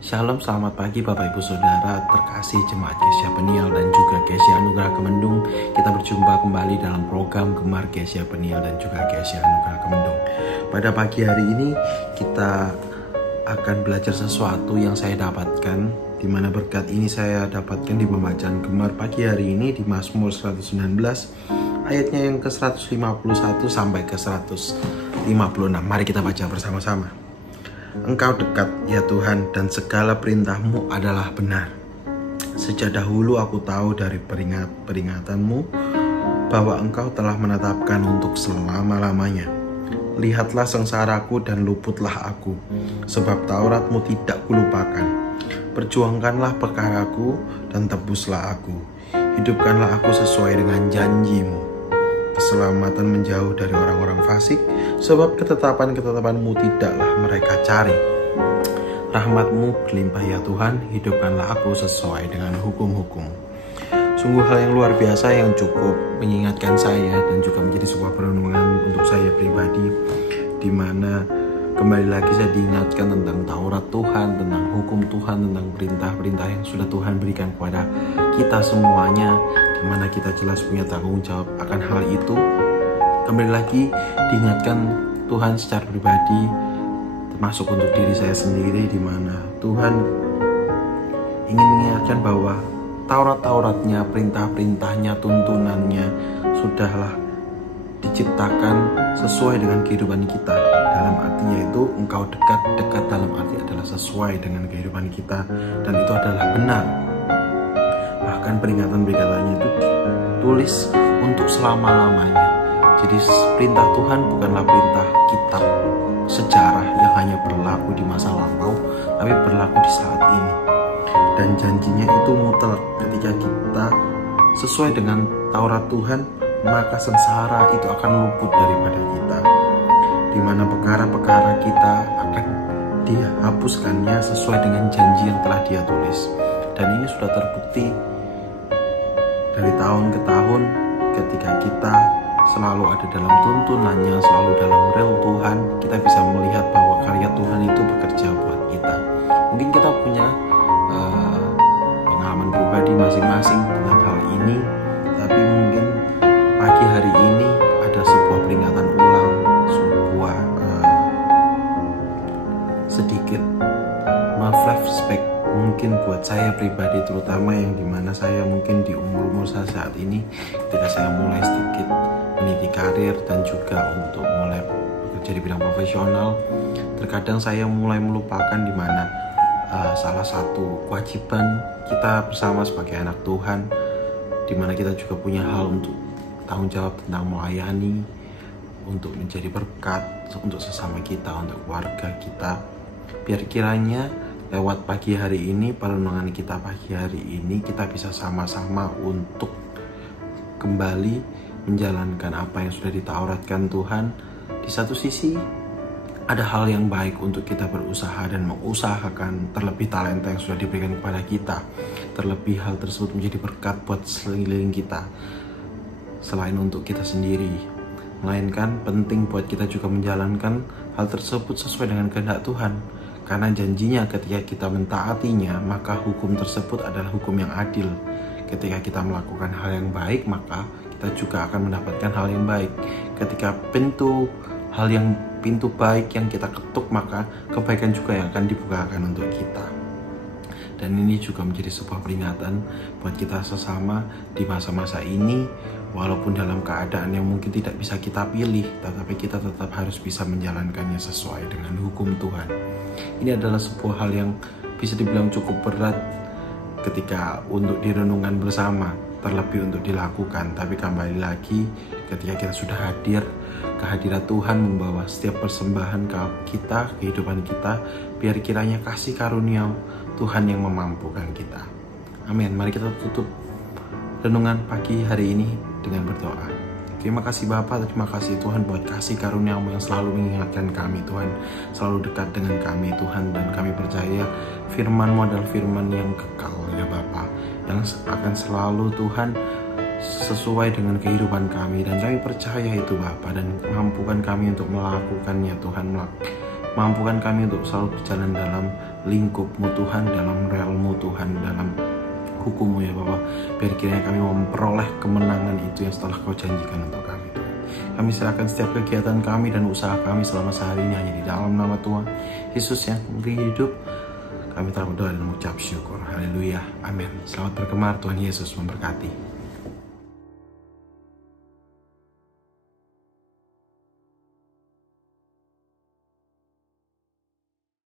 Shalom, selamat pagi Bapak Ibu Saudara terkasih jemaat Gereja Peniel dan juga Gereja Anugerah Kemendung. Kita berjumpa kembali dalam program Gemar Gereja Peniel dan juga Gereja Anugerah Kemendung. Pada pagi hari ini kita akan belajar sesuatu yang saya dapatkan, di mana berkat ini saya dapatkan di pembacaan Gemar pagi hari ini di Mazmur 119 ayatnya yang ke 151 sampai ke 156. Mari kita baca bersama-sama. Engkau dekat ya Tuhan, dan segala perintah-Mu adalah benar. Sejak dahulu aku tahu dari peringatanmu bahwa Engkau telah menetapkan untuk selama-lamanya. Lihatlah sengsaraku dan luputlah aku, sebab Taurat-Mu tidak kulupakan. Perjuangkanlah perkaraku dan tebuslah aku. Hidupkanlah aku sesuai dengan janji-Mu. Keselamatan menjauh dari orang-orang fasik, sebab ketetapan-ketetapan-Mu tidaklah mereka cari. Rahmat-Mu berlimpah ya Tuhan, hidupkanlah aku sesuai dengan hukum-hukum. Sungguh hal yang luar biasa yang cukup mengingatkan saya dan juga menjadi sebuah perenungan untuk saya pribadi, di mana kembali lagi saya diingatkan tentang Taurat Tuhan, tentang hukum Tuhan, tentang perintah-perintah yang sudah Tuhan berikan kepada kita semuanya, di mana kita jelas punya tanggung jawab akan hal itu. Kembali lagi diingatkan Tuhan secara pribadi, termasuk untuk diri saya sendiri, di mana Tuhan ingin mengingatkan bahwa Taurat-Tauratnya, perintah-perintahnya, tuntunannya sudahlah diciptakan sesuai dengan kehidupan kita. Dalam artinya itu engkau dekat dalam arti adalah sesuai dengan kehidupan kita, dan itu adalah benar. Bahkan peringatan-peringatannya itu ditulis untuk selama-lamanya. Jadi perintah Tuhan bukanlah perintah kitab sejarah yang hanya berlaku di masa lampau, tapi berlaku di saat ini. Dan janjinya itu mutlak. Ketika kita sesuai dengan Taurat Tuhan, maka sengsara itu akan luput daripada kita, di mana perkara-perkara kita akan dihapuskannya sesuai dengan janji yang telah Dia tulis. Dan ini sudah terbukti dari tahun ke tahun, ketika kita selalu ada dalam tuntunannya, selalu dalam rel Tuhan, kita bisa melihat bahwa karya Tuhan itu bekerja buat kita. Mungkin kita punya pengalaman pribadi masing-masing tentang hal ini, tapi mungkin pagi hari ini ada sebuah peringatan ulang, sebuah sedikit flashback mungkin buat saya pribadi, terutama yang dimana saya mungkin di umur saya saat ini, ketika saya mulai sedikit meniti karir dan juga untuk mulai bekerja di bidang profesional, terkadang saya mulai melupakan di mana salah satu kewajiban kita bersama sebagai anak Tuhan, di mana kita juga punya hal untuk tanggung jawab tentang melayani, untuk menjadi berkat untuk sesama kita, untuk keluarga kita. Biar kiranya lewat pagi hari ini, perenungan kita pagi hari ini, kita bisa sama-sama untuk kembali menjalankan apa yang sudah ditauratkan Tuhan. Di satu sisi ada hal yang baik untuk kita berusaha dan mengusahakan, terlebih talenta yang sudah diberikan kepada kita, terlebih hal tersebut menjadi berkat buat sekeliling kita, selain untuk kita sendiri, melainkan penting buat kita juga menjalankan hal tersebut sesuai dengan kehendak Tuhan. Karena janjinya ketika kita mentaatinya, maka hukum tersebut adalah hukum yang adil. Ketika kita melakukan hal yang baik, maka kita juga akan mendapatkan hal yang baik. Ketika pintu baik yang kita ketuk, maka kebaikan juga yang akan dibukakan untuk kita. Dan ini juga menjadi sebuah peringatan buat kita sesama di masa-masa ini, walaupun dalam keadaan yang mungkin tidak bisa kita pilih, tetapi kita tetap harus bisa menjalankannya sesuai dengan hukum Tuhan. Ini adalah sebuah hal yang bisa dibilang cukup berat ketika untuk direnungkan bersama, terlebih untuk dilakukan. Tapi kembali lagi, ketika kita sudah hadir, kehadiran Tuhan membawa setiap persembahan kita, kehidupan kita, biar kiranya kasih karunia Tuhan yang memampukan kita. Amin. Mari kita tutup renungan pagi hari ini dengan berdoa. Terima kasih Bapa, terima kasih Tuhan buat kasih karunia-Mu yang selalu mengingatkan kami Tuhan, selalu dekat dengan kami Tuhan, dan kami percaya firman-Mu adalah firman yang kekal ya Bapa, yang akan selalu Tuhan sesuai dengan kehidupan kami, dan kami percaya itu Bapa, dan mampukan kami untuk melakukannya Tuhan, Mampukan kami untuk selalu berjalan dalam lingkup-Mu Tuhan, dalam realmu Tuhan, dalam hukum-Mu ya Bapa. Biar kiranya kami memperoleh kemenangan itu yang setelah Kau janjikan untuk kami Tuhan. Kami serahkan setiap kegiatan kami dan usaha kami selama sehari ini hanya di dalam nama Tuhan Yesus yang hidup. Kami telah berdoa dan mengucap syukur. Haleluya. Amin. Selamat bergemar. Tuhan Yesus memberkati.